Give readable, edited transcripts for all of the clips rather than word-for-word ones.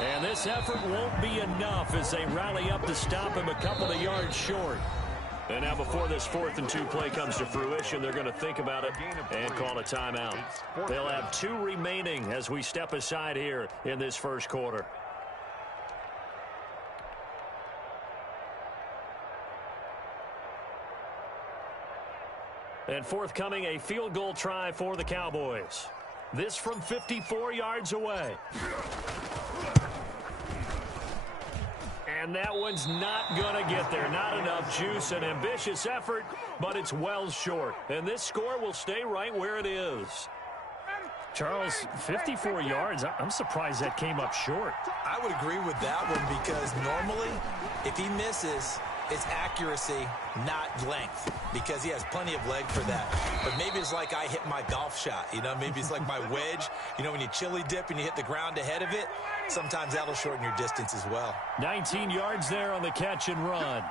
And this effort won't be enough as they rally up to stop him a couple of yards short. And now before this 4th and 2 play comes to fruition, they're going to think about it and call a timeout. They'll have 2 remaining as we step aside here in this first quarter. And forthcoming, a field goal try for the Cowboys. This from 54 yards away. And that one's not going to get there. Not enough juice. An ambitious effort, but it's well short. And this score will stay right where it is. Charles, 54 yards, I'm surprised that came up short. I would agree with that one because normally, if he misses, it's accuracy, not length, because he has plenty of leg for that. But maybe it's like I hit my golf shot, you know? Maybe it's like my wedge. You know, when you chili dip and you hit the ground ahead of it, sometimes that'll shorten your distance as well. 19 yards there on the catch and run.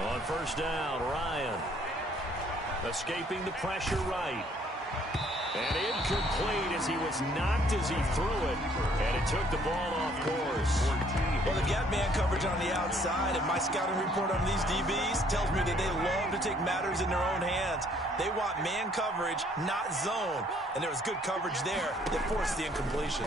On first down, Ryan. Escaping the pressure right. And incomplete as he was knocked as he threw it. And it took the ball off course. Well, they've got man coverage on the outside, and my scouting report on these DBs tells me that they love to take matters in their own hands. They want man coverage, not zone. And there was good coverage there that forced the incompletion.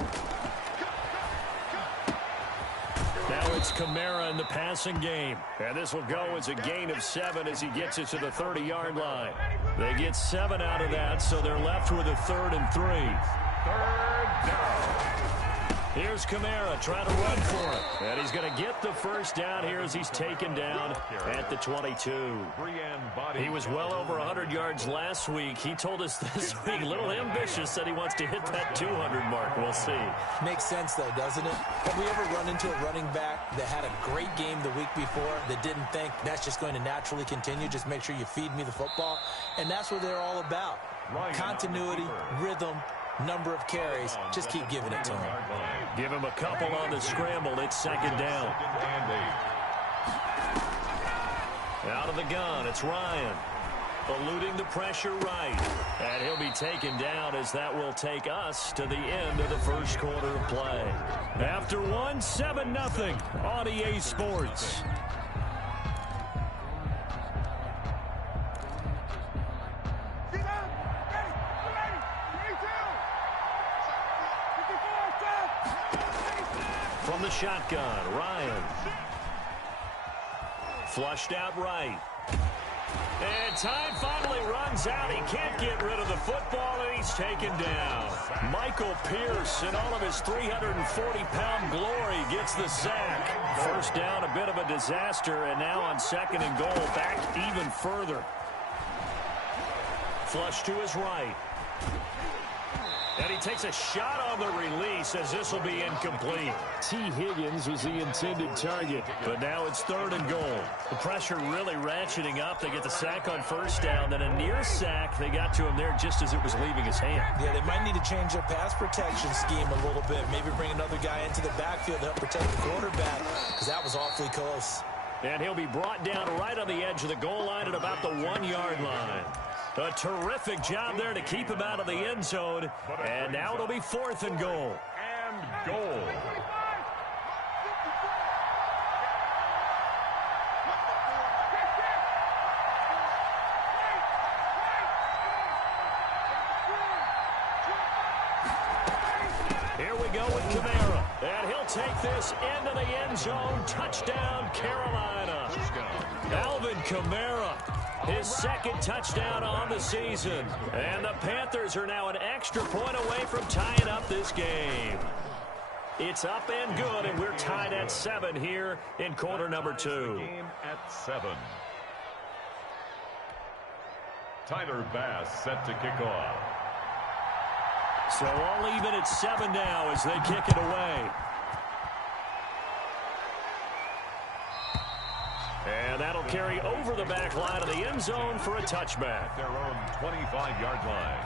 Now it's Kamara in the passing game. And this will go as a gain of 7 as he gets it to the 30-yard line. They get 7 out of that, so they're left with a 3rd and 3. 3rd down. Here's Kamara trying to run for it. And he's going to get the first down here as he's taken down at the 22. He was well over 100 yards last week. He told us this week, a little ambitious, that he wants to hit that 200 mark. We'll see. Makes sense, though, doesn't it? Have we ever run into a running back that had a great game the week before that didn't think that's just going to naturally continue? Just make sure you feed me the football. And that's what they're all about. Continuity, rhythm, number of carries. Just keep giving it to him. Give him a couple on the scramble. It's 2nd down. Out of the gun, it's Ryan. Eluding the pressure right. And he'll be taken down as that will take us to the end of the first quarter of play. After one, 7-0 on EA Sports. From the shotgun, Ryan. Flushed out right. And time finally runs out. He can't get rid of the football, and he's taken down. Michael Pierce, in all of his 340-pound glory, gets the sack. First down, a bit of a disaster, and now on 2nd and goal, back even further. Flush to his right. And he takes a shot on the release as this will be incomplete. T. Higgins was the intended target, but now it's 3rd and goal. The pressure really ratcheting up. They get the sack on first down, then a near sack. They got to him there just as it was leaving his hand. Yeah, they might need to change their pass protection scheme a little bit. Maybe bring another guy into the backfield to help protect the quarterback, because that was awfully close. And he'll be brought down right on the edge of the goal line at about the 1-yard line. A terrific job there to keep him out of the end zone. And now it'll be 4th and goal. And goal. Here we go with Kamara. And he'll take this into the end zone. Touchdown, Carolina. Alvin Kamara. His 2nd touchdown on the season. And the Panthers are now an extra point away from tying up this game. It's up and good, and we're tied at 7 here in quarter number 2. Game at 7. Tyler Bass set to kick off. So all even at 7 now as they kick it away. And that'll carry over the back line of the end zone for a touchback. Their own 25-yard line.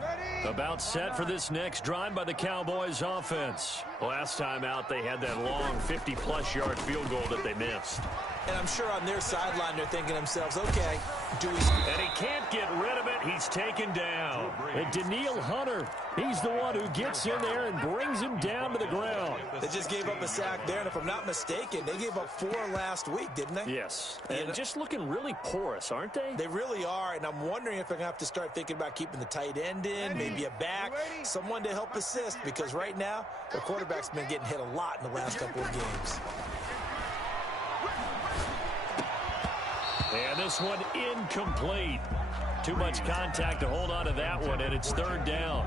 Ready? About set for this next drive by the Cowboys offense. Last time out, they had that long 50-plus yard field goal that they missed. And I'm sure on their sideline, they're thinking to themselves, okay, And he can't get rid of it. He's taken down. And Daniil Hunter, he's the one who gets in there and brings him down to the ground. They just gave up a sack there, and if I'm not mistaken, they gave up 4 last week, didn't they? Yes. And just looking really porous, aren't they? They really are, and I'm wondering if they're going to have to start thinking about keeping the tight end in, maybe a back, someone to help assist, because right now, their quarterback's been getting hit a lot in the last couple of games. And this one incomplete. Too much contact to hold on to that one, and it's 3rd down.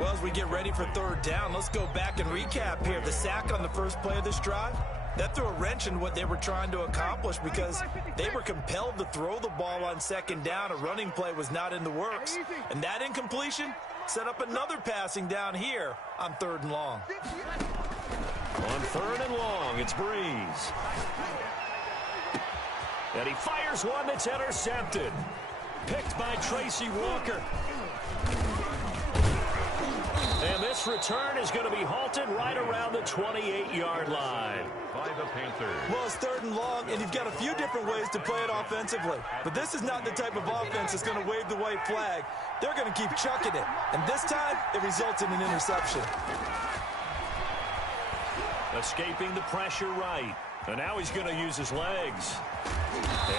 Well, as we get ready for 3rd down, let's go back and recap here. The sack on the first play of this drive, that threw a wrench in what they were trying to accomplish because they were compelled to throw the ball on 2nd down. A running play was not in the works. And that incompletion set up another passing down here on 3rd and long. On 3rd and long, it's Breeze. And he fires one that's intercepted. Picked by Tracy Walker. And this return is going to be halted right around the 28-yard line. By the Panthers. Well, it's 3rd and long, and you've got a few different ways to play it offensively. But this is not the type of offense that's going to wave the white flag. They're going to keep chucking it. And this time, it results in an interception. Escaping the pressure right. And now he's going to use his legs.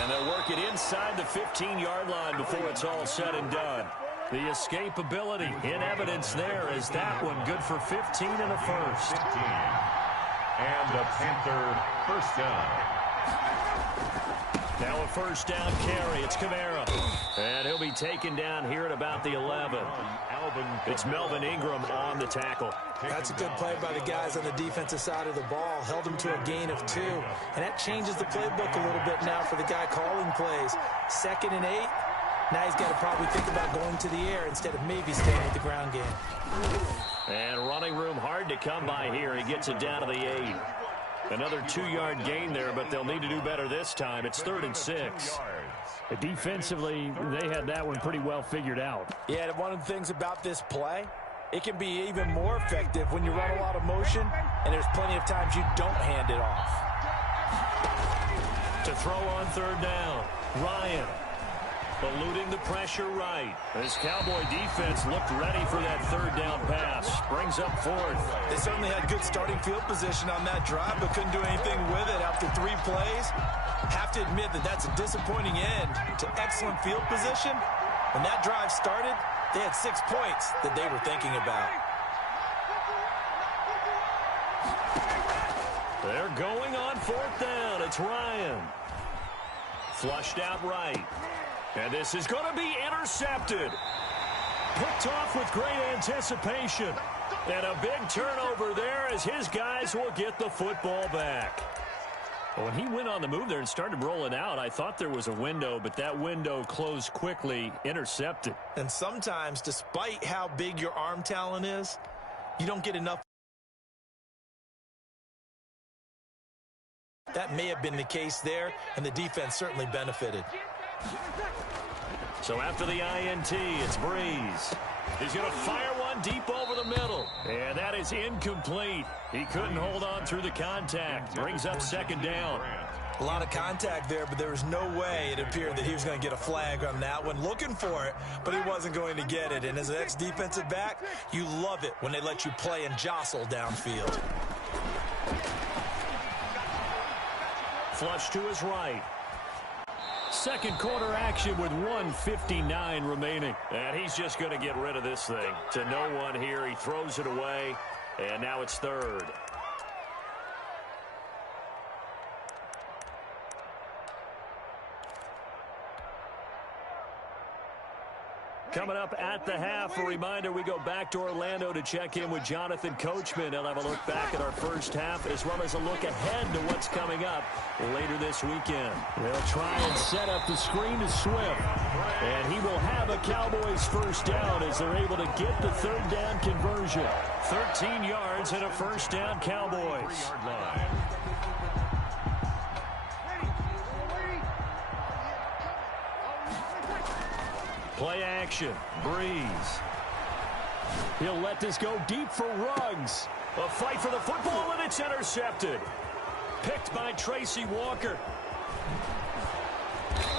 And they'll work it inside the 15-yard line before it's all said and done. The escapability in evidence there is that one good for 15 and a first. 15. And the Panther first down. Now a first down carry. It's Kamara. And he'll be taken down here at about the 11. It's Melvin Ingram on the tackle. That's a good play by the guys on the defensive side of the ball. Held him to a gain of 2. And that changes the playbook a little bit now for the guy calling plays. 2nd and 8. Now he's got to probably think about going to the air instead of maybe staying with the ground game. And running room hard to come by here. He gets it down to the 8. Another 2-yard gain there, but they'll need to do better this time. It's 3rd and 6. Defensively, they had that one pretty well figured out. Yeah, and one of the things about this play, it can be even more effective when you run a lot of motion, and there's plenty of times you don't hand it off. To throw on 3rd down, Ryan. Eluding the pressure right. This Cowboy defense looked ready for that 3rd down pass. Brings up 4th. They certainly had good starting field position on that drive, but couldn't do anything with it after 3 plays. Have to admit that that's a disappointing end to excellent field position. When that drive started, they had 6 points that they were thinking about. They're going on 4th down. It's Ryan. Flushed out right. And this is going to be intercepted. Picked off with great anticipation. And a big turnover there as his guys will get the football back. When he went on the move there and started rolling out, I thought there was a window, but that window closed quickly, intercepted. And sometimes, despite how big your arm talent is, you don't get enough. That may have been the case there, and the defense certainly benefited. So after the INT, it's Breeze. He's going to fire one deep over the middle. And that is incomplete. He couldn't hold on through the contact. Brings up 2nd down. A lot of contact there, but there was no way it appeared that he was going to get a flag on that one. Looking for it, but he wasn't going to get it. And as an ex-defensive back, you love it when they let you play and jostle downfield. Flush to his right. Second quarter action with 1:59 remaining. And he's just going to get rid of this thing. To no one here. He throws it away. And now it's 3rd. Coming up at the half, a reminder, we go back to Orlando to check in with Jonathan Coachman. He'll have a look back at our first half as well as a look ahead to what's coming up later this weekend. They'll try and set up the screen to Swift. And he will have a Cowboys first down as they're able to get the 3rd down conversion. 13 yards and a first down, Cowboys. Play action. Breeze. He'll let this go deep for Ruggs. A fight for the football, and it's intercepted. Picked by Tracy Walker.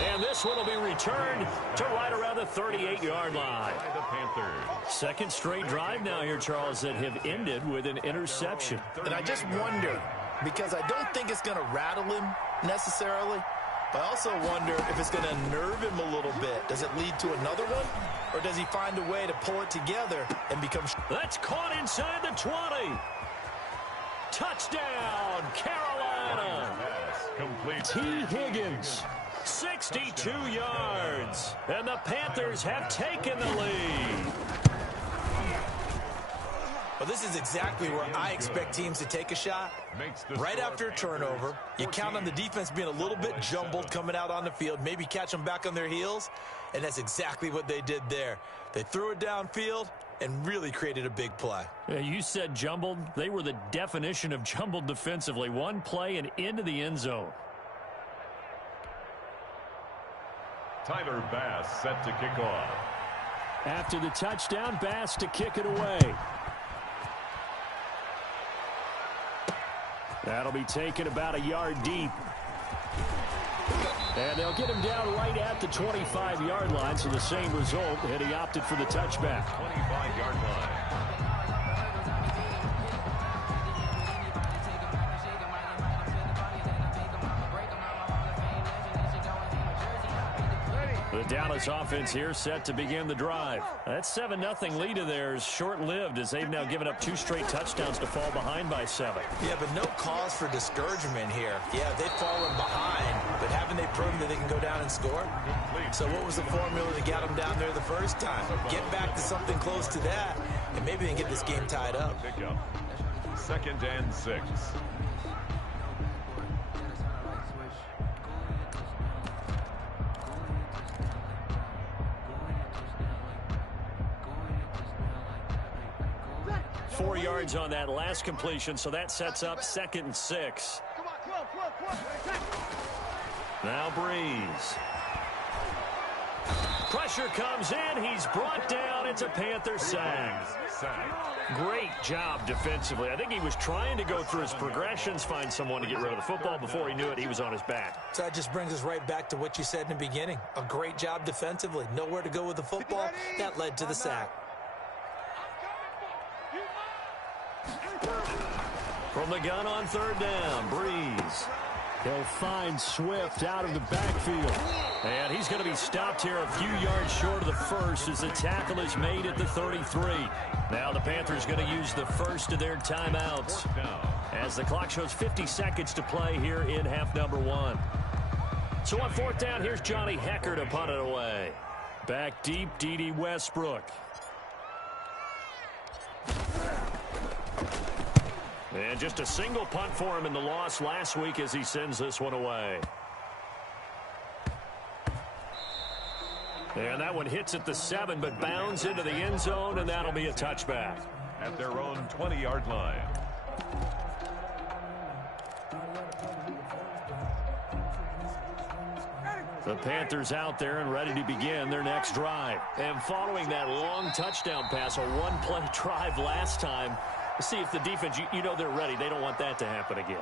And this one will be returned to right around the 38-yard line. By the Panthers. Second straight drive now here, Charles, that have ended with an interception. And I just wonder, because I don't think it's going to rattle him necessarily, but I also wonder if it's going to unnerve him a little bit. Does it lead to another one? Or does he find a way to pull it together and become... That's caught inside the 20. Touchdown, Carolina. Complete. T. Higgins, 62 yards. And the Panthers have taken the lead. Well, this is exactly where I expect teams to take a shot. Right after a turnover, you count on the defense being a little bit jumbled coming out on the field, maybe catch them back on their heels, and that's exactly what they did there. They threw it downfield and really created a big play. You said jumbled. They were the definition of jumbled defensively. One play and into the end zone. Tyler Bass set to kick off. After the touchdown, Bass to kick it away. That'll be taken about a yard deep. And they'll get him down right at the 25-yard line, so the same result, and he opted for the touchback. 25-yard line. The Dallas offense here set to begin the drive. That 7-0 lead of theirs short-lived as they've now given up 2 straight touchdowns to fall behind by 7. Yeah, but no cause for discouragement here. Yeah, they've fallen behind, but haven't they proven that they can go down and score? So what was the formula that got them down there the first time? Get back to something close to that, and maybe they can get this game tied up. Pick up. 2nd and 6. Four yards on that last completion, so that sets up 2nd and 6. Now Breeze. Pressure comes in. He's brought down. It's a Panther sack. Great job defensively. I think he was trying to go through his progressions, find someone to get rid of the football. Before he knew it, he was on his back. So that just brings us right back to what you said in the beginning. A great job defensively. Nowhere to go with the football. That led to the sack. From the gun on 3rd down, Breeze. He'll find Swift out of the backfield. And he's going to be stopped here a few yards short of the first as the tackle is made at the 33. Now the Panthers going to use the first of their timeouts as the clock shows 50 seconds to play here in half number 1. So on 4th down, here's Johnny Hecker to punt it away. Back deep, D.D. Westbrook. And just a single punt for him in the loss last week as he sends this one away. And that one hits at the 7, but bounds into the end zone, and that'll be a touchback. At their own 20-yard line. The Panthers out there and ready to begin their next drive. And following that long touchdown pass, a one-play drive last time, see if the defense, you know they're ready. They don't want that to happen again.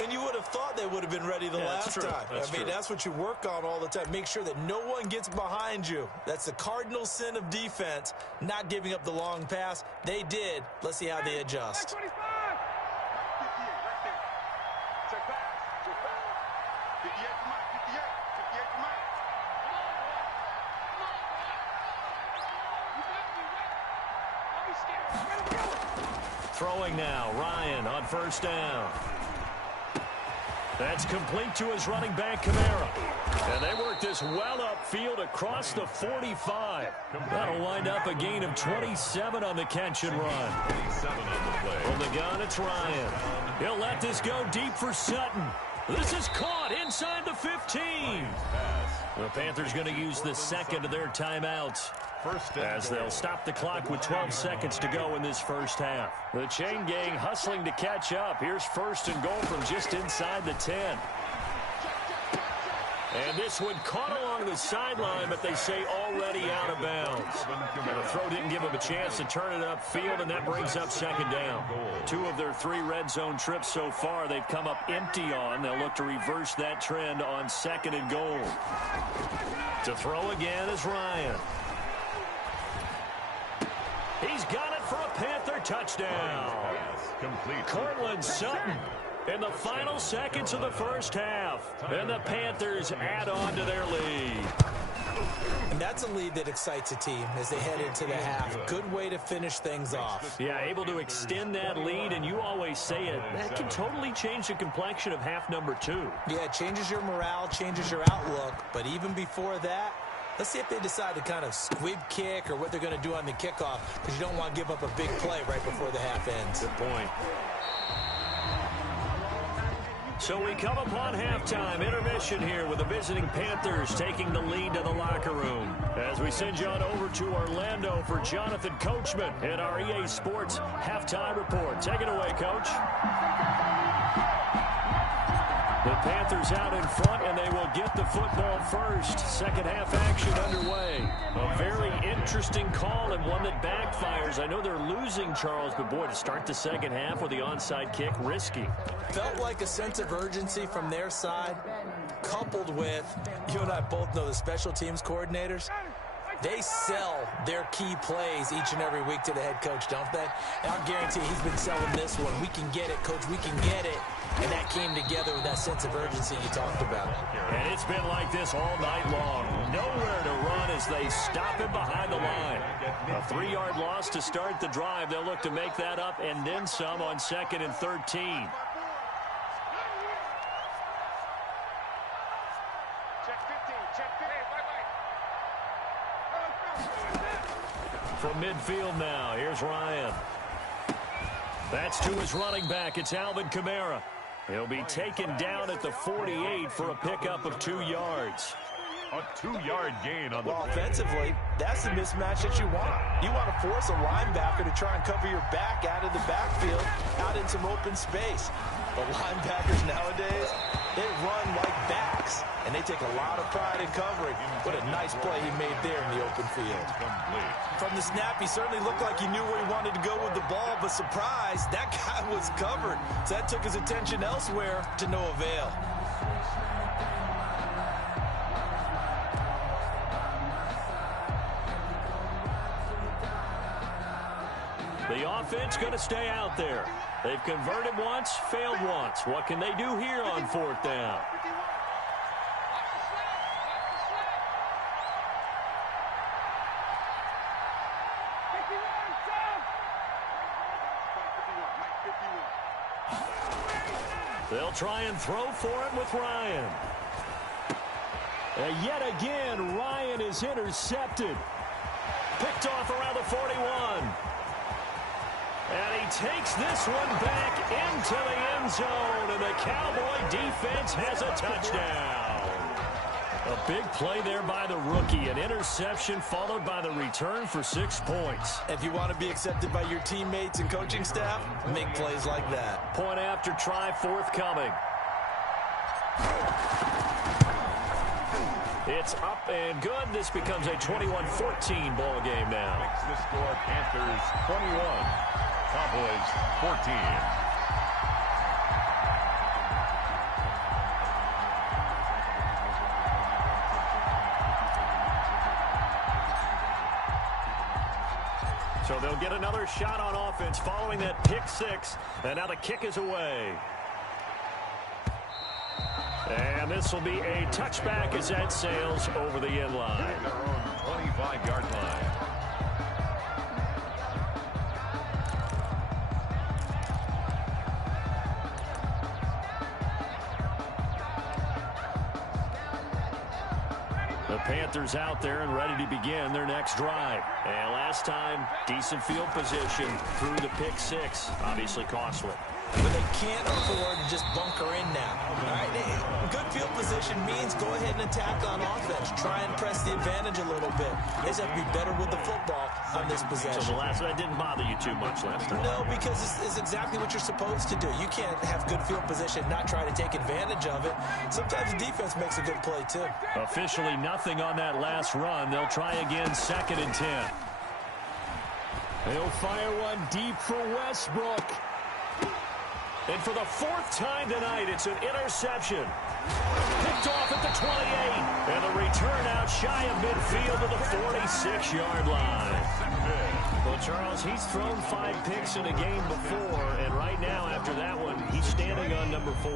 And you would have thought they would have been ready the last time. I mean, that's what you work on all the time. Make sure that no one gets behind you. That's the cardinal sin of defense, not giving up the long pass. They did. Let's see how they adjust. Throwing now, Ryan on 1st down. That's complete to his running back, Kamara. And they work this well upfield across the 45. That'll wind up a gain of 27 on the catch and run. 27 on the play. From the gun, it's Ryan. He'll let this go deep for Sutton. This is caught inside the 15. The Panthers going to use the second of their timeouts as they'll stop the clock with 12 seconds to go in this first half. The chain gang hustling to catch up. Here's 1st and goal from just inside the 10. And this one caught along the sideline, but they say already out of bounds. The throw didn't give him a chance to turn it upfield, and that brings up second down. 2 of their 3 red zone trips so far they've come up empty on. They'll look to reverse that trend on 2nd and goal. To throw again is Ryan. He's got it for a Panther touchdown. Cortland Sutton in the final seconds of the first half. And the Panthers add on to their lead. And that's a lead that excites a team as they head into the half. Good way to finish things off. Yeah, able to extend that lead, and you always say it, that can totally change the complexion of half number 2. Yeah, it changes your morale, changes your outlook. But even before that, let's see if they decide to kind of squib kick or what they're going to do on the kickoff, because you don't want to give up a big play right before the half ends. Good point. So we come upon halftime intermission here with the visiting Panthers taking the lead to the locker room. As we send you on over to Orlando for Jonathan Coachman in our EA Sports halftime report. Take it away, Coach. The Panthers out in front, and they will get the football first. Second half action underway. A very interesting call and one that backfires. I know they're losing, Charles, but boy, to start the second half with the onside kick, risky. Felt like a sense of urgency from their side, coupled with, you and I both know the special teams coordinators, they sell their key plays each and every week to the head coach, don't they? And I'll guarantee he's been selling this one. We can get it, coach, we can get it. And that came together with that sense of urgency you talked about. And it's been like this all night long. Nowhere to run as they stop him behind the line. A 3-yard loss to start the drive. They'll look to make that up and then some on 2nd and 13. From midfield now, here's Ryan. That's to his running back. It's Alvin Kamara. He'll be taken down at the 48 for a pickup of 2 yards. A 2-yard gain on the play. Offensively, that's the mismatch that you want. You want to force a linebacker to try and cover your back out of the backfield, out in some open space. But linebackers nowadays, they run like backs, and they take a lot of pride in covering. What a nice play he made there in the open field. From the snap, he certainly looked like he knew where he wanted to go with the ball, but surprise, that guy was covered. So that took his attention elsewhere to no avail. The offense going to stay out there. They've converted once, failed once. What can they do here on 4th down? They'll try and throw for it with Ryan. And yet again, Ryan is intercepted. Picked off around the 41. And he takes this one back into the end zone, and the Cowboy defense has a touchdown. A big play there by the rookie, an interception followed by the return for 6 points. If you want to be accepted by your teammates and coaching staff, make plays like that. Point after try forthcoming. It's up and good. This becomes a 21-14 ball game now. Makes the score Panthers 21, Cowboys 14. So they'll get another shot on offense following that pick 6. And now the kick is away. And this will be a touchback as that sails over the end line. Their own 25-yard line. The Panthers out there and ready to begin their next drive. And last time, decent field position through the pick 6. Obviously costly. but they can't afford to just bunker in now. All right, good field position means go ahead and attack on offense. Try and press the advantage a little bit. They just have to be better with the football on this possession. So the last one didn't bother you too much last time? No, because it's exactly what you're supposed to do. You can't have good field position and not try to take advantage of it. Sometimes the defense makes a good play, too. Officially nothing on that last run. They'll try again, 2nd and 10. He'll fire one deep for Westbrook. And for the 4th time tonight, it's an interception. Picked off at the 28. And the return out shy of midfield to the 46-yard line. Well, Charles, he's thrown 5 picks in a game before, and right now, after that one, he's standing on number 4.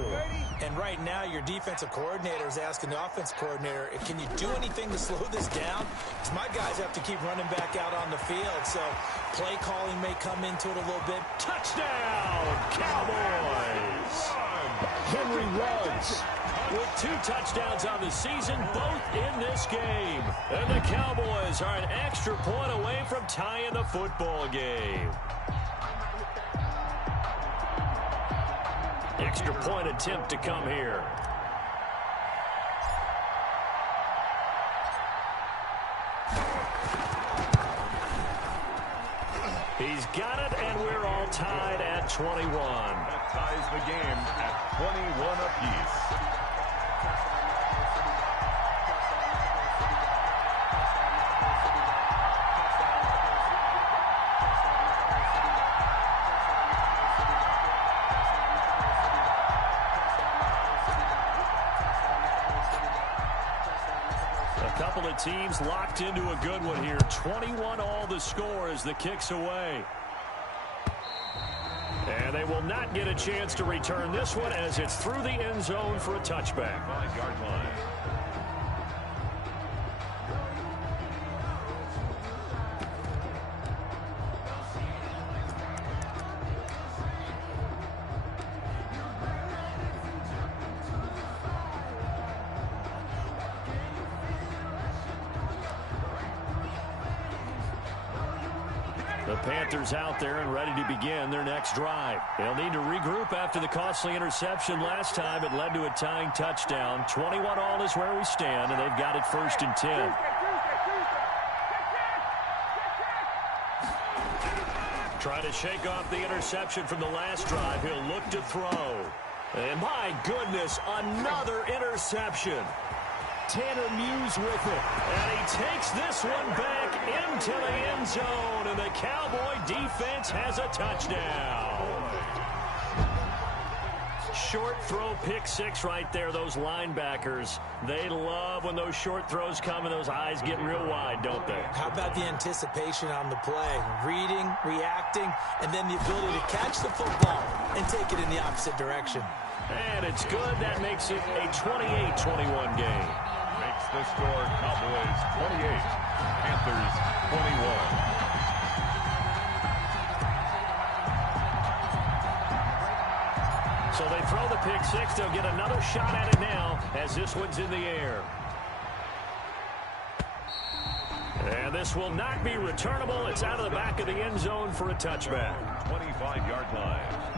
And right now, your defensive coordinator is asking the offense coordinator, can you do anything to slow this down? Because my guys have to keep running back out on the field, so play calling may come into it a little bit. Touchdown, Cowboys! Henry Ruggs with 2 touchdowns on the season, both in this game. And the Cowboys are an extra point away from tying the football game. Extra point attempt to come here. He's got it, and we're all tied at 21. That ties the game at 21 apiece. Couple of teams locked into a good one here. 21 all the score as the kick's away. And they will not get a chance to return this one as it's through the end zone for a touchback. 5-yard line. The Panthers out there and ready to begin their next drive. They'll need to regroup after the costly interception last time. It led to a tying touchdown. 21 all is where we stand, and they've got it 1st and 10. Trying to shake off the interception from the last drive. He'll look to throw. And my goodness, another interception. Tanner Muse with it. And he takes this one back into the end zone. And the Cowboy defense has a touchdown. Short throw, pick 6 right there. Those linebackers, they love when those short throws come and those eyes get real wide, don't they? How about the anticipation on the play? Reading, reacting, and then the ability to catch the football and take it in the opposite direction. And it's good. That makes it a 28-21 game. Makes the score Cowboys 28, Panthers 21. So they throw the pick 6. They'll get another shot at it now as this one's in the air. And this will not be returnable. It's out of the back of the end zone for a touchback. 25-yard line.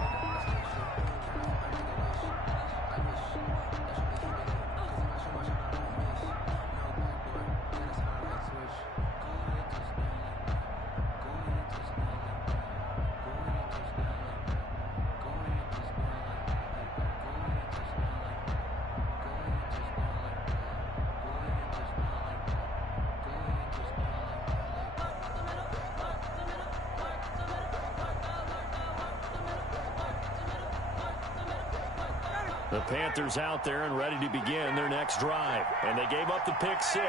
The Panthers out there and ready to begin their next drive. And they gave up the pick 6.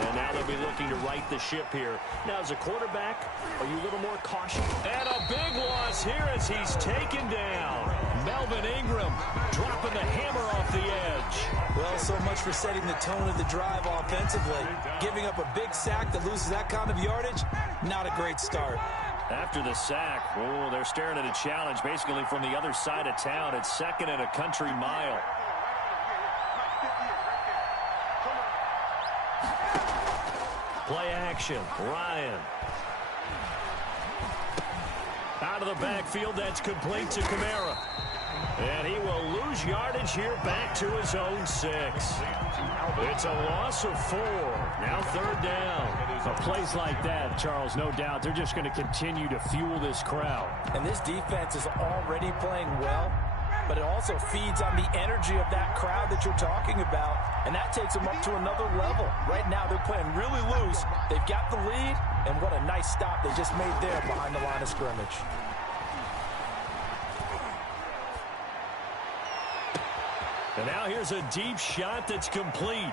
And now they'll be looking to right the ship here. Now, as a quarterback, are you a little more cautious? And a big loss here as he's taken down. Melvin Ingram dropping the hammer off the edge. Well, so much for setting the tone of the drive offensively. Giving up a big sack that loses that kind of yardage, not a great start. After the sack, oh, they're staring at a challenge basically from the other side of town. It's 2nd and a country mile. Play action. Ryan. Out of out of the backfield. That's complete to Kamara. And he will lose yardage here back to his own 6. It's a loss of 4. Now 3rd down. Plays like that, Charles, no doubt, they're just going to continue to fuel this crowd. And this defense is already playing well, but it also feeds on the energy of that crowd that you're talking about, and that takes them up to another level. Right now, they're playing really loose. They've got the lead, and what a nice stop they just made there behind the line of scrimmage. And now here's a deep shot that's complete.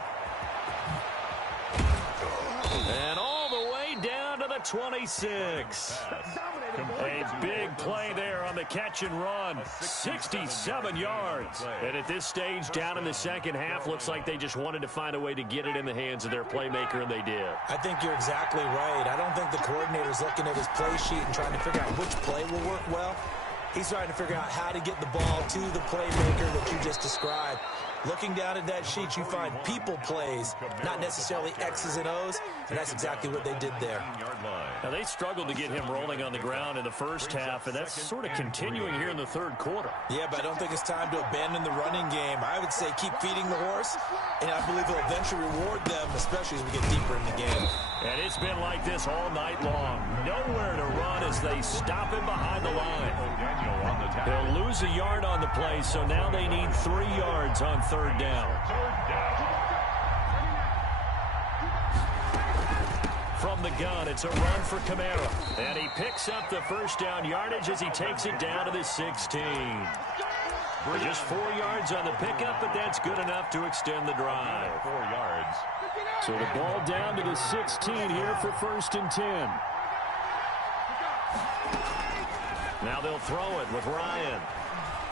And all the way down to the 26. A big play there on the catch and run. 67 yards. And at this stage, down in the second half, looks like they just wanted to find a way to get it in the hands of their playmaker, and they did. I think you're exactly right. I don't think the coordinator's looking at his play sheet and trying to figure out which play will work well. He's trying to figure out how to get the ball to the playmaker that you just described. Looking down at that sheet, you find people plays, not necessarily X's and O's, and that's exactly what they did there. Now, they struggled to get him rolling on the ground in the first half, and that's sort of continuing here in the 3rd quarter. Yeah, but I don't think it's time to abandon the running game. I would say keep feeding the horse, and I believe it'll eventually reward them, especially as we get deeper in the game. And it's been like this all night long. Nowhere to run as they stop him behind the line. They'll lose a yard on the play, so now they need 3 yards on 3rd down. From the gun, it's a run for Kamara. And he picks up the first down yardage as he takes it down to the 16. Just 4 yards on the pickup, but that's good enough to extend the drive. 4 yards. So the ball down to the 16 here for 1st and 10. Now they'll throw it with Ryan.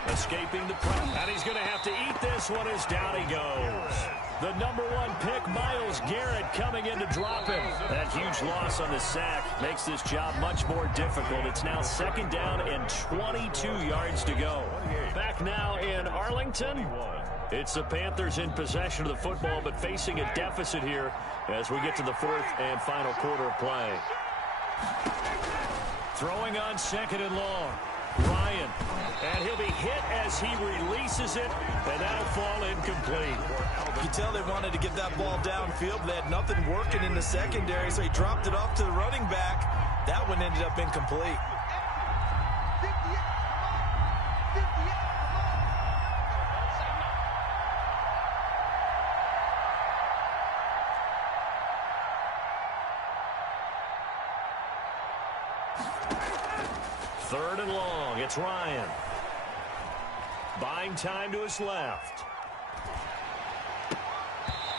Escaping the press. And he's going to have to eat this one as down he goes. The #1 pick, Myles Garrett, coming in to drop him. That huge loss on the sack makes this job much more difficult. It's now 2nd down and 22 yards to go. Back now in Arlington. It's the Panthers in possession of the football, but facing a deficit here as we get to the 4th and final quarter of play. Throwing on 2nd and long. Ryan. And he'll be hit as he releases it, and that'll fall incomplete. You can tell they wanted to get that ball downfield, but they had nothing working in the secondary, so he dropped it off to the running back. That one ended up incomplete. Third and long. It's Ryan. Buying time to his left.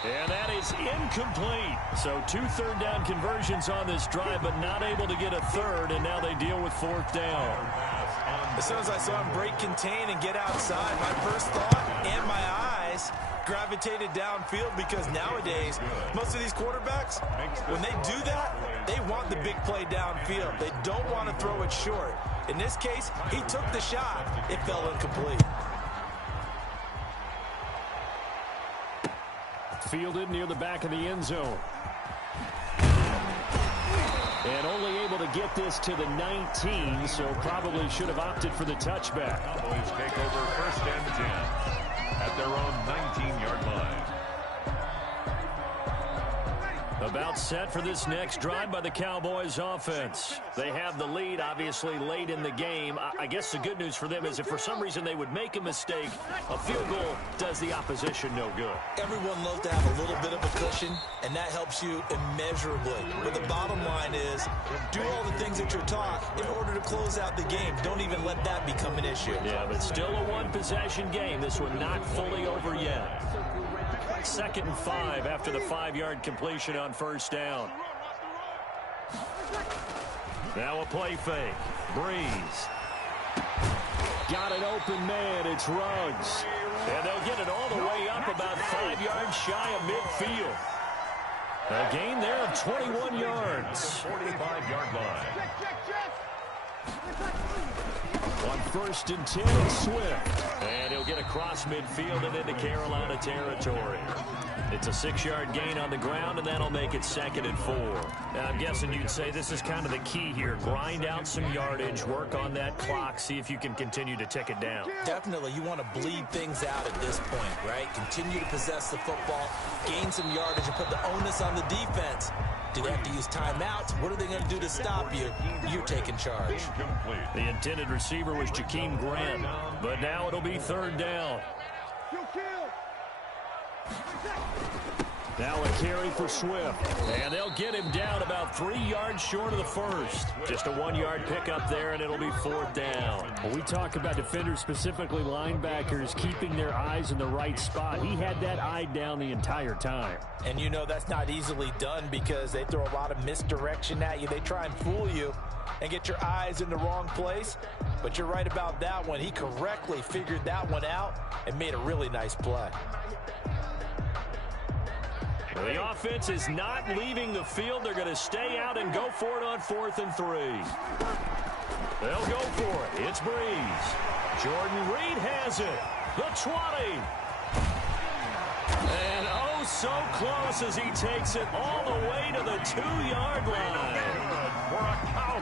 And that is incomplete. So 2 third down conversions on this drive, but not able to get a third, and now they deal with 4th down. As soon as I saw him break contain and get outside, my first thought and my eyes gravitated downfield, because nowadays, most of these quarterbacks, when they do that, they want the big play downfield. They don't want to throw it short. In this case, he took the shot. It fell incomplete. Fielded near the back of the end zone. And only able to get this to the 19, so probably should have opted for the touchback. Cowboys take over 1st and 10 at their own 19-yard line. About set for this next drive by the Cowboys offense. They have the lead, obviously, late in the game. I guess the good news for them is if for some reason they would make a mistake, a field goal does the opposition no good. Everyone loves to have a little bit of a cushion, and that helps you immeasurably. But the bottom line is, do all the things that you're taught in order to close out the game. Don't even let that become an issue. Yeah, but still a one-possession game. This one not fully over yet. 2nd and 5 after the 5-yard completion on 1st down. Now a play fake. Breeze. Got an open man. It's Ruggs. And they'll get it all the way up about 5 yards shy of midfield. A gain there of 21 yards. 45-yard line. On 1st and 10, Swift. And he'll get across midfield and into Carolina territory. It's a 6-yard gain on the ground, and that'll make it 2nd and 4. Now, I'm guessing you'd say this is kind of the key here. Grind out some yardage, work on that clock, see if you can continue to tick it down. Definitely, you want to bleed things out at this point, right? Continue to possess the football, gain some yardage, and put the onus on the defense. Do they have to use timeouts? What are they going to do to stop you? You're taking charge. The intended receiver was Jakeem Grant, but now it'll be 3rd down. Now a carry for Swift. And they'll get him down about 3 yards short of the first. Just a 1-yard pickup there, and it'll be 4th down. When we talk about defenders, specifically linebackers, keeping their eyes in the right spot, he had that eye down the entire time. And you know that's not easily done because they throw a lot of misdirection at you. They try and fool you and get your eyes in the wrong place. But you're right about that one. He correctly figured that one out and made a really nice play. The offense is not leaving the field. They're going to stay out and go for it on 4th and 3. They'll go for it. It's Breeze. Jordan Reed has it. The 20. And oh, so close as he takes it all the way to the 2-yard line.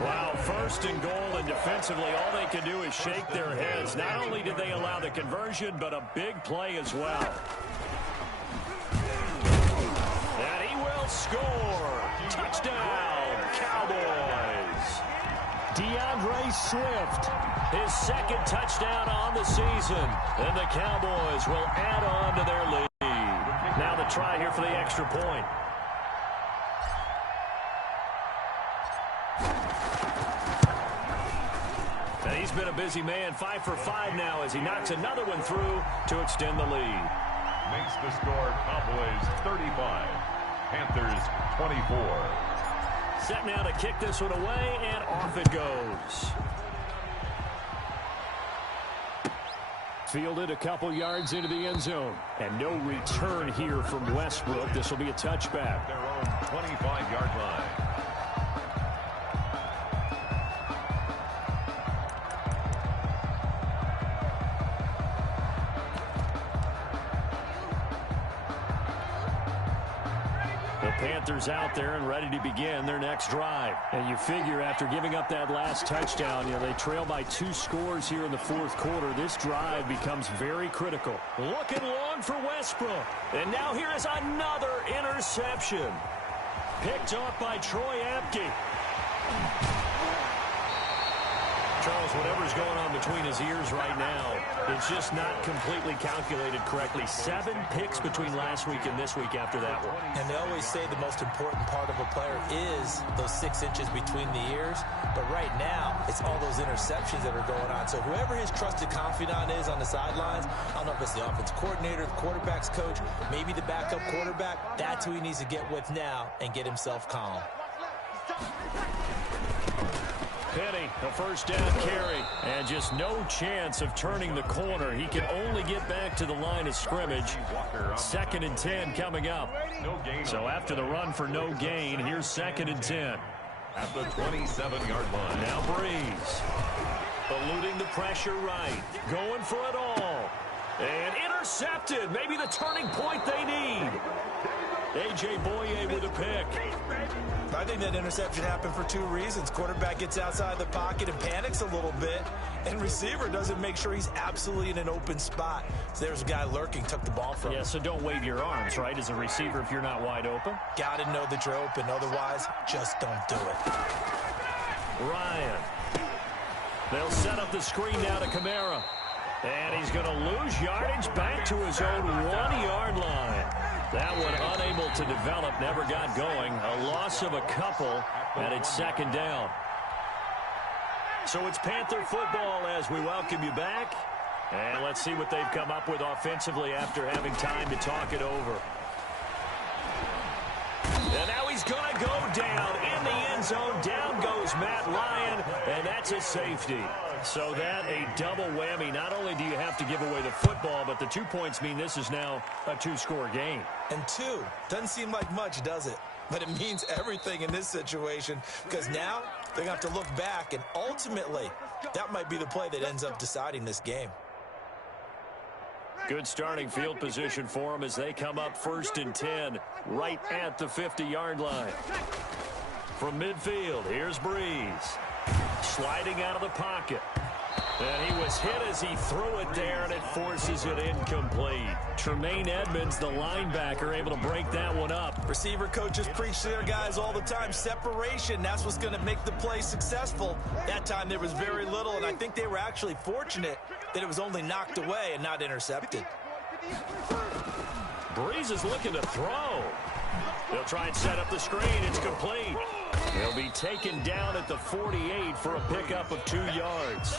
Wow, 1st and goal, and defensively all they can do is shake their heads. Not only did they allow the conversion, but a big play as well. And he will score. Touchdown, Cowboys. DeAndre Swift. His 2nd touchdown on the season. And the Cowboys will add on to their lead. Now the try here for the extra point. And he's been a busy man. 5 for 5 now as he knocks another one through to extend the lead. Makes the score Cowboys 35, Panthers 24. Set now to kick this one away, and off it goes. Fielded a couple yards into the end zone. And no return here from Westbrook. This will be a touchback. Their own 25-yard line. Panthers out there and ready to begin their next drive. And you figure after giving up that last touchdown, they trail by 2 scores here in the 4th quarter. This drive becomes very critical. Looking long for Westbrook. And now here is another interception. Picked off by Troy Apke. Charles, whatever's going on between his ears right now, it's just not completely calculated correctly. 7 picks between last week and this week after that one. And they always say the most important part of a player is those 6 inches between the ears. But right now, it's all those interceptions that are going on. So whoever his trusted confidant is on the sidelines, I don't know if it's the offense coordinator, the quarterback's coach, maybe the backup quarterback, that's who he needs to get with now and get himself calm. Penny, a 1st down carry, and just no chance of turning the corner. He can only get back to the line of scrimmage. 2nd and 10 coming up. So after the run for no gain, here's 2nd and 10. At the 27-yard line. Now Breeze, eluding the pressure right, going for it all. And intercepted, maybe the turning point they need. A.J. Boye with a pick. I think that interception happened for 2 reasons. Quarterback gets outside the pocket and panics a little bit, and receiver doesn't make sure he's absolutely in an open spot. So there's a guy lurking, took the ball from him. Yeah, so don't wave your arms, right, as a receiver if you're not wide open. Got to know that you're open. Otherwise, just don't do it. Ryan. They'll set up the screen now to Kamara. And he's going to lose yardage back to his own 1-yard line. That one unable to develop, never got going. A loss of a couple, and it's 2nd down. So it's Panther football as we welcome you back. And let's see what they've come up with offensively after having time to talk it over. And now he's going to go down in the end zone. Down goes Matt Ryan, and that's a safety. So that a double whammy. Not only do you have to give away the football, but the 2 points mean this is now a 2-score game. And 2 doesn't seem like much, does it? But it means everything in this situation because now they're going to have to look back, and ultimately that might be the play that ends up deciding this game. Good starting field position for them as they come up 1st and 10 right at the 50-yard line. From midfield, here's Breeze. Sliding out of the pocket. And he was hit as he threw it there, and it forces it incomplete. Tremaine Edmonds, the linebacker, able to break that one up. Receiver coaches preach to their guys all the time. Separation, that's what's going to make the play successful. That time there was very little, and I think they were actually fortunate that it was only knocked away and not intercepted. Breeze is looking to throw. They'll try and set up the screen. It's complete. He'll be taken down at the 48 for a pickup of 2 yards.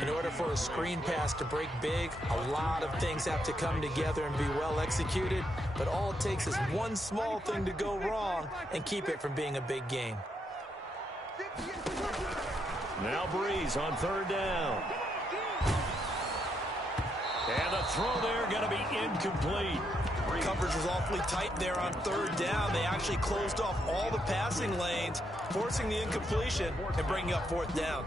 In order for a screen pass to break big, a lot of things have to come together and be well executed. But all it takes is one small thing to go wrong and keep it from being a big game. Now Breeze on 3rd down. And the throw there going to be incomplete. Coverage was awfully tight there on 3rd down. They actually closed off all the passing lanes, forcing the incompletion and bringing up 4th down.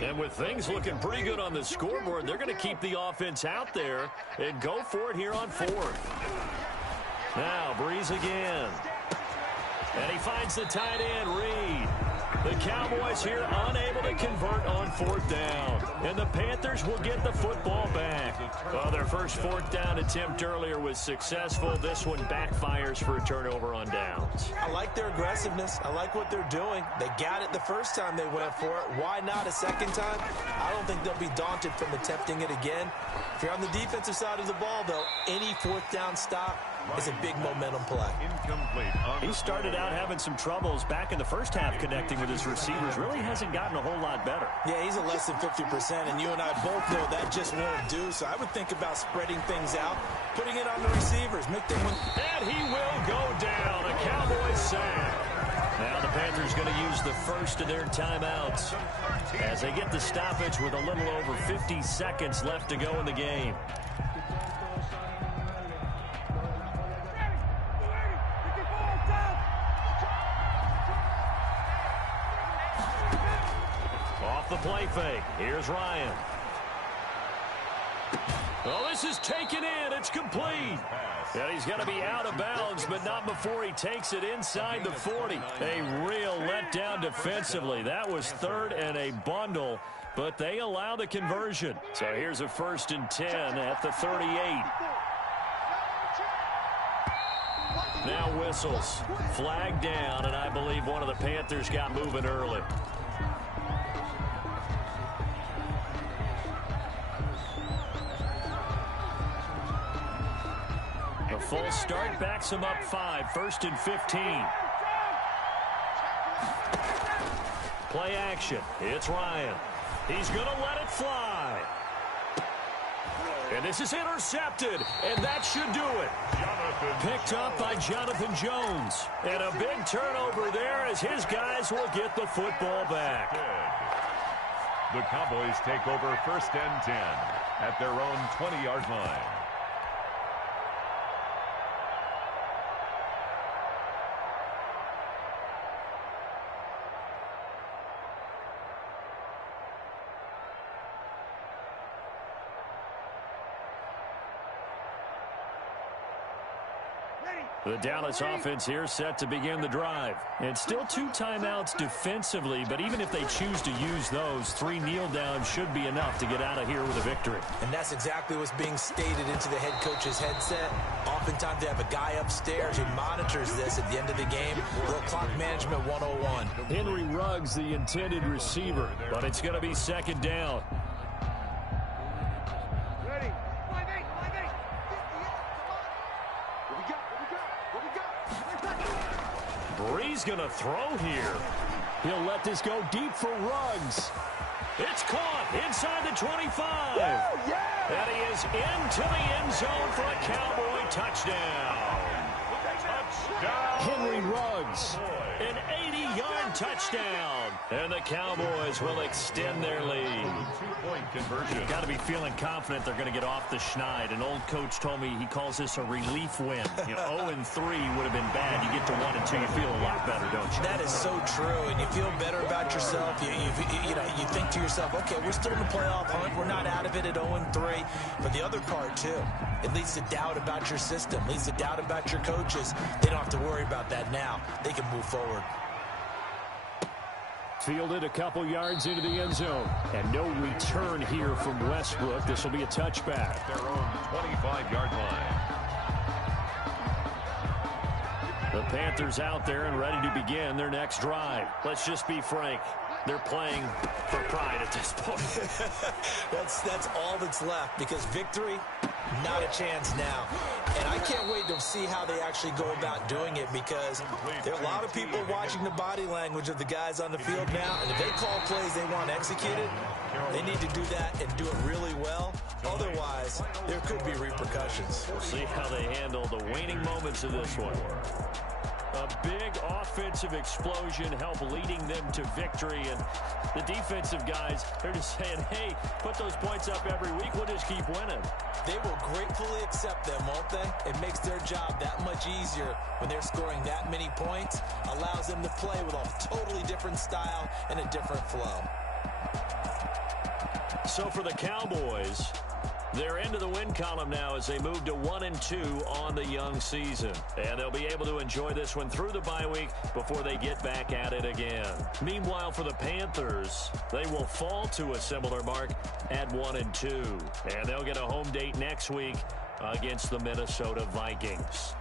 And with things looking pretty good on the scoreboard, they're going to keep the offense out there and go for it here on 4th. Now Breeze again. And he finds the tight end, Reed. The Cowboys here unable to convert on 4th down. And the Panthers will get the football back. Well, their first 4th down attempt earlier was successful. This one backfires for a turnover on downs. I like their aggressiveness. I like what they're doing. They got it the first time they went for it. Why not a second time? I don't think they'll be daunted from attempting it again. If you're on the defensive side of the ball, though, any 4th down stop is a big momentum play. He started out having some troubles back in the first half connecting with his receivers. Really hasn't gotten a whole lot better. Yeah, he's at less than 50%, and you and I both know that just won't do. So I would think about spreading things out, putting it on the receivers, make them win. And he will go down. A Cowboys sack. Now the Panthers going to use the first of their timeouts as they get the stoppage with a little over 50 seconds left to go in the game. Off the play fake. Here's Ryan. Oh, this is taken in. It's complete. And he's going to be out of bounds, but not before he takes it inside the 40. A real letdown defensively. That was 3rd and a bundle, but they allow the conversion. So here's a 1st and 10 at the 38. Now whistles. Flag down, and I believe one of the Panthers got moving early. A full start backs him up 5, 1st and 15. Play action. It's Ryan. He's going to let it fly. And this is intercepted, and that should do it. Picked up by Jonathan Jones. And a big turnover there as his guys will get the football back. The Cowboys take over 1st and 10 at their own 20-yard line. The Dallas offense here set to begin the drive. And still 2 timeouts defensively, but even if they choose to use those, 3 kneel downs should be enough to get out of here with a victory. And that's exactly what's being stated into the head coach's headset. Oftentimes they have a guy upstairs who monitors this at the end of the game. Little clock management 101. Henry Ruggs, the intended receiver, but it's going to be 2nd down. Breeze going to throw here. He'll let this go deep for Ruggs. It's caught inside the 25. And he is into the end zone for a Cowboy touchdown. Henry Ruggs, an 80-yard touchdown. And the Cowboys will extend their lead. Two-point conversion. Got to be feeling confident they're going to get off the schneid. An old coach told me he calls this a relief win. 0-3 would have been bad. You get to 1-2, you feel a lot better, don't you? That is so true, and you feel better about yourself. You think to yourself, okay, we're still in the playoff hunt. We're not out of it at 0-3. But the other part, too, it leads to doubt about your system, leads to doubt about your coaches. They don't have to worry about that now. They can move forward. Fielded a couple yards into the end zone. And no return here from Westbrook. This will be a touchback. At their own 25-yard line. The Panthers out there and ready to begin their next drive. Let's just be frank. They're playing for pride at this point. That's all that's left, because victory, not a chance now. And I can't wait to see how they actually go about doing it, because there are a lot of people watching the body language of the guys on the field now, and if they call plays they want executed, they need to do that and do it really well. Otherwise, there could be repercussions. We'll see how they handle the waning moments of this one. A big offensive explosion helped leading them to victory. And the defensive guys, they're just saying, hey, put those points up every week. We'll just keep winning. They will gratefully accept them, won't they? It makes their job that much easier when they're scoring that many points. Allows them to play with a totally different style and a different flow. So for the Cowboys, they're into the win column now as they move to 1-2 on the young season. And they'll be able to enjoy this one through the bye week before they get back at it again. Meanwhile, for the Panthers, they will fall to a similar mark at 1-2. And they'll get a home date next week against the Minnesota Vikings.